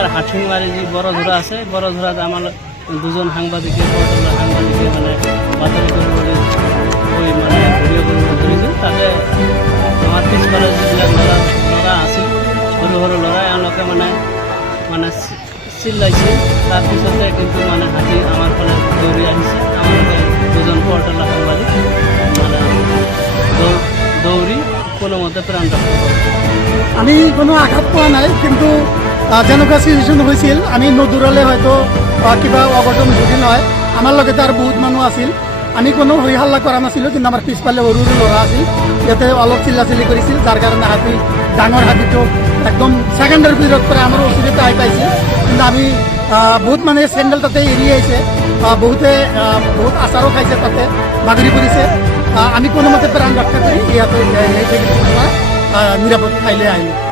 আমার হাঠিমারি যে বড় ধরা আছে, বড় ধরাতে আমার দুজন সাংবাদিকে সাংবাদিকে মানে বাতরি করে ওই মানে ভিডিও করে করে তাতে আমার পিছফালে যিবিলাক ল'ৰা ল'ৰা আছিল, সৰু সৰু ল'ৰাই এওঁলোকে মানে মানে চিল্লাইছিল। তাৰপিছতে কিন্তু মানে হাতী আমাৰ ফালে দৌৰি আহিছে। আমালোকে দুজন পৰ্টেলৰ সাংবাদিক মানে দৌৰি কোনোমতে প্ৰাণ ৰক্ষা আমি কোনো আঘাত পোৱা নাই, কিন্তু যেনেকুৱা চিটুৱেশ্যন হৈছিল আমি নদৌৰালে হয়তো কিবা অঘটন ঘটিল হয় আমাৰ লগতে আৰু বহুত মানুহ আছিল আমি কোনো হৈ হাল্লা কৰা নাছিলোঁ কিন্তু আমাৰ পিছফালে সৰু সৰু ল'ৰা আছিল সিহঁতে অলপ চিল্লা চিল্লি কৰিছিল যাৰ কাৰণে হাতী ডাঙৰ হাতীটো একদম ছেকেণ্ডৰ পিৰিয়ড পৰা আমাৰ ওচৰতে আহি পাইছিল কিন্তু আমি বহুত মানে চেণ্ডেল তাতে এৰি আহিছে বহুতে বহুত আচাৰো খাইছে তাতে বাগৰি পৰিছে আমি কোনোমতে প্ৰাণ ৰক্ষা কৰি ইয়াতে নিৰাপদ ঠাইলৈ আহিলোঁ